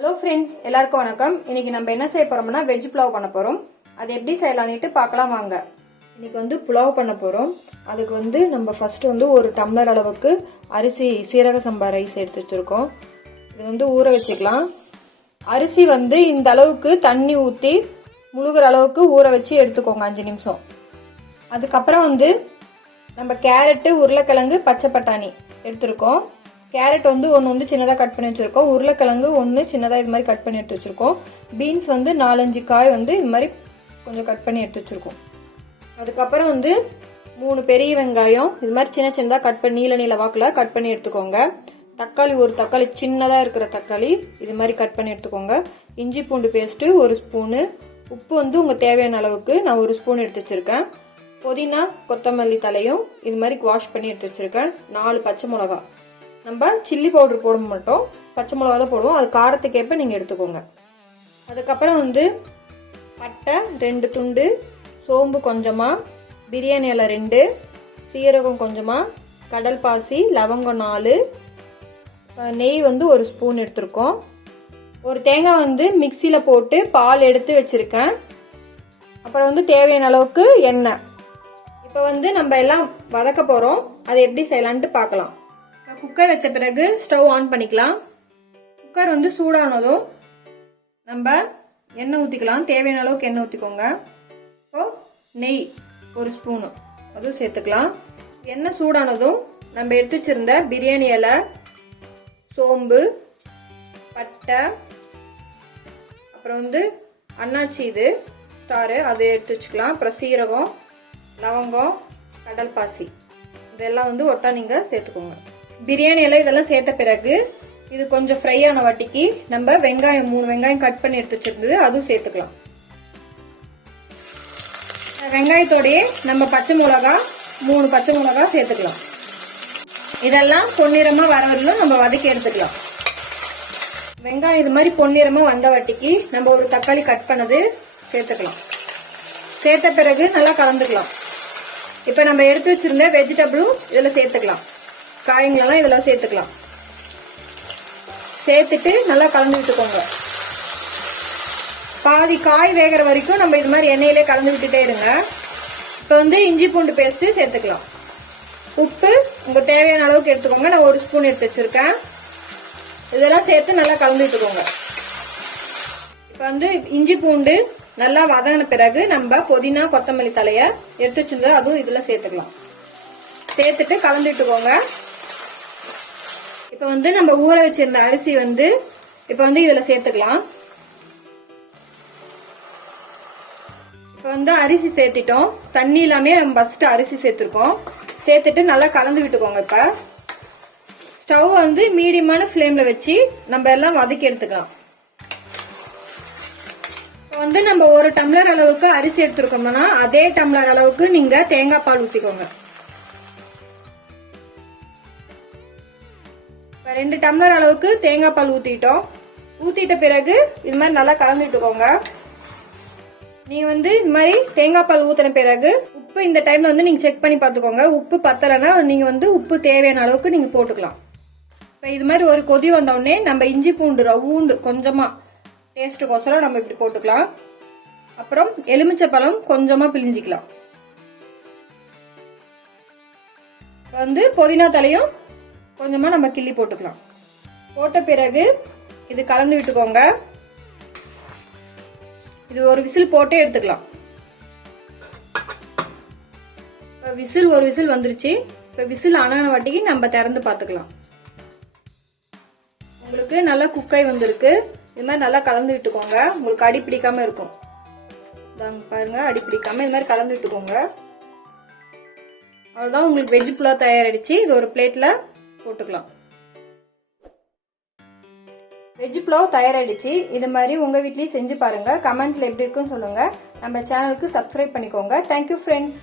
Hello friends, எல்லாருக்கும் வணக்கம். இன்னைக்கு நம்ம என்ன செய்ய போறோம்னா வெஜ் புலாவ் பண்ண போறோம். அது எப்படி செய்யலாம்னு பார்க்கலாம் வாங்க. இன்னைக்கு புலாவ் பண்ண போறோம். அதுக்கு நம்ம ஃபர்ஸ்ட் ஒரு டம்ளர் அளவுக்கு அரிசி சீரக சம்பா ரைஸ் எடுத்து வச்சிருக்கோம். இது ஊற வச்சுக்கலாம். அரிசி இந்த அளவுக்கு தண்ணி ஊற்றி முழுகிற அளவுக்கு ஊற வச்சு எடுத்துக்கோங்க 5 நிமிஷம். அதுக்கப்புறம் நம்ம கேரட்டு, உருளைக்கிழங்கு, பச்சை பட்டாணி எடுத்துருக்கோம். கேரட் ஒன்று சின்னதாக கட் பண்ணி வச்சுருக்கோம். உருளைக்கிழங்கு ஒன்று சின்னதாக இது மாதிரி கட் பண்ணி எடுத்து வச்சுருக்கோம். பீன்ஸ் 4-5 காய் இது மாதிரி கொஞ்சம் கட் பண்ணி எடுத்து வச்சுருக்கோம். அதுக்கப்புறம் 3 பெரிய வெங்காயம் இது மாதிரி சின்ன சின்னதாக கட் பண்ணி நீல வாக்கில் கட் பண்ணி எடுத்துக்கோங்க. தக்காளி, ஒரு தக்காளி சின்னதாக இருக்கிற தக்காளி இது மாதிரி கட் பண்ணி எடுத்துக்கோங்க. இஞ்சி பூண்டு பேஸ்ட்டு 1 ஸ்பூனு. உப்பு உங்கள் தேவையான அளவுக்கு நான் 1 ஸ்பூன் எடுத்து வச்சுருக்கேன். புதினா, கொத்தமல்லி தலையும் இது மாதிரி வாஷ் பண்ணி எடுத்து வச்சுருக்கேன். 4 பச்சை மிளகா. நம்ம சில்லி பவுடர் போட மாட்டோம், பச்சை மிளகா தான் போடுவோம். அது காரத்துக்கேற்ப நீங்கள் எடுத்துக்கோங்க. அதுக்கப்புறம் பட்டை 2 துண்டு, சோம்பு கொஞ்சமாக, பிரியாணி இலை 2, சீரகம் கொஞ்சமாக, கடல் பாசி, லவங்கம் 4, நெய் 1 ஸ்பூன் எடுத்திருக்கோம். ஒரு தேங்காய் மிக்சியில் போட்டு பால் எடுத்து வச்சுருக்கேன். அப்புறம் தேவையான அளவுக்கு எண்ணெய். இப்போ நம்ம எல்லாம் வதக்க போகிறோம். அதை எப்படி செய்யலான்ட்டு பார்க்கலாம். குக்கர் வச்ச பிறகு ஸ்டவ் ஆன் பண்ணிக்கலாம். குக்கர் சூடானதும் நம்ம எண்ணெய் ஊற்றிக்கலாம். தேவையான அளவுக்கு எண்ணெய் ஊற்றிக்கோங்க. இப்போ நெய் 1 ஸ்பூனு அதுவும் சேர்த்துக்கலாம். எண்ணெய் சூடானதும் நம்ம எடுத்து வச்சிருந்த பிரியாணி இலை, சோம்பு, பட்டை, அப்புறம் அன்னாச்சி இது ஸ்டாரு அது எடுத்து வச்சுக்கலாம். அப்புறம் சீரகம், லவங்கம், கடல் பாசி இதெல்லாம் ஒட்டா நீங்கள் சேர்த்துக்கோங்க. பிரியாணி எல்லாம் இதெல்லாம் சேர்த்த பிறகு இது கொஞ்சம் ஃப்ரை ஆன வாட்டிக்கு நம்ம வெங்காயம் 3 வெங்காயம் கட் பண்ணி எடுத்து வச்சிருந்தது அதுவும் சேர்த்துக்கலாம். வெங்காயத்தோடய நம்ம பச்சை மிளகா 3 பச்சை மிளகா சேர்த்துக்கலாம். இதெல்லாம் பொன்னிறமா வர வரலும் நம்ம வதக்கி எடுத்துக்கலாம். வெங்காயம் இது மாதிரி பொன்னிறமா வந்த வாட்டிக்கு நம்ம ஒரு தக்காளி கட் பண்ணது சேர்த்துக்கலாம். சேர்த்த பிறகு நல்லா கலந்துக்கலாம். இப்ப நம்ம எடுத்து வச்சிருந்த வெஜிடபிளும் இதுல சேர்த்துக்கலாம். காய்களெல்லாம் இதெல்லாம் சேர்த்துக்கலாம். சேர்த்துட்டு நல்லா கலந்து விட்டுக்கோங்க. பாதி காய் வேகிற வரைக்கும் நம்ம இது மாதிரி எண்ணெயிலே கலந்து விட்டுட்டே இருங்க. இப்போ இஞ்சி பூண்டு பேஸ்ட் சேர்த்துக்கலாம். உப்பு உங்க தேவையான அளவுக்கு எடுத்துக்கோங்க. நான் 1 ஸ்பூன் எடுத்து வச்சிருக்கேன். இதெல்லாம் சேர்த்து நல்லா கலந்து விட்டுக்கோங்க. இப்போ இஞ்சி பூண்டு நல்லா வதங்கின பிறகு நம்ம புதினா, கொத்தமல்லி தலையை எடுத்து வச்சிருந்தா அதுவும் இதுல சேர்த்துக்கலாம். சேர்த்துட்டு கலந்து விட்டுக்கோங்க. இப்ப நம்ம ஊற வச்சிருந்த அரிசி இப்ப இதுல சேர்த்துக்கலாம். இப்ப அரிசி சேர்த்திட்டோம். தண்ணி இல்லாம நம்ம ஃபர்ஸ்ட் அரிசி சேர்த்திருக்கோம். சேர்த்துட்டு நல்லா கலந்து விட்டுக்கோங்க. இப்ப ஸ்டவ் மீடியமான ஃப்ளேம்ல வச்சு நம்ம எல்லாம் வதக்கி எடுத்துக்கலாம். இப்ப நம்ம 1 டம்ளர் அளவுக்கு அரிசி எடுத்துருக்கோம்னா அதே டம்ளர் அளவுக்கு நீங்க தேங்காய் பால் ஊத்திக்கோங்க. 2 டம்ளர் அளவுக்கு தேங்காய் பால் ஊத்திட்டோம். ஊத்திட்ட பிறகு இது மாதிரி நல்லா கலந்துட்டுக்கோங்க. நீங்க இது மாதிரி தேங்காய் பால் ஊத்தின பிறகு உப்பு இந்த டைம்ல நீங்க செக் பண்ணி பாத்துக்கோங்க. உப்பு பத்தலைன்னா நீங்க உப்பு தேவையான அளவுக்கு நீங்க போட்டுக்கலாம். இப்ப இது மாதிரி ஒரு கொதி வந்த உடனே நம்ம இஞ்சி பூண்டு ரவுண்டு கொஞ்சமா டேஸ்ட்டுக்கோசரம் நம்ம இப்படி போட்டுக்கலாம். அப்புறம் எலுமிச்சை பழம் கொஞ்சமா பிழிஞ்சிக்கலாம். புதினா தலையும் கொஞ்சமா நம்ம கிள்ளி போட்டுக்கலாம். போட்ட பிறகு இது கலந்து விட்டுக்கோங்க. இது ஒரு விசில் போட்டே எடுத்துக்கலாம். விசில் ஒரு விசில் வந்துருச்சு. இப்ப விசில் ஆன வாட்டிக்கு நம்ம திறந்து பாத்துக்கலாம். உங்களுக்கு நல்லா குக்காய் வந்திருக்கு. இது மாதிரி நல்லா கலந்து விட்டுக்கோங்க. உங்களுக்கு அடி பிடிக்காம இருக்கும். பாருங்க, அடி பிடிக்காம இது மாதிரி கலந்து விட்டுக்கோங்க. அவ்வளவுதான், உங்களுக்கு வெஜ் புலாவ் தயாராயிடுச்சு. இது ஒரு பிளேட்ல போட்டுக்கலாம். வெஜ் புலாவ் தயாராயிடுச்சு. இது மாதிரி உங்க வீட்லயும் செஞ்சு பாருங்க. கமெண்ட்ஸ்ல எப்படி இருக்குன்னு சொல்லுங்க. நம்ம சேனலுக்கு சப்ஸ்கிரைப் பண்ணிக்கோங்க. Thank you friends.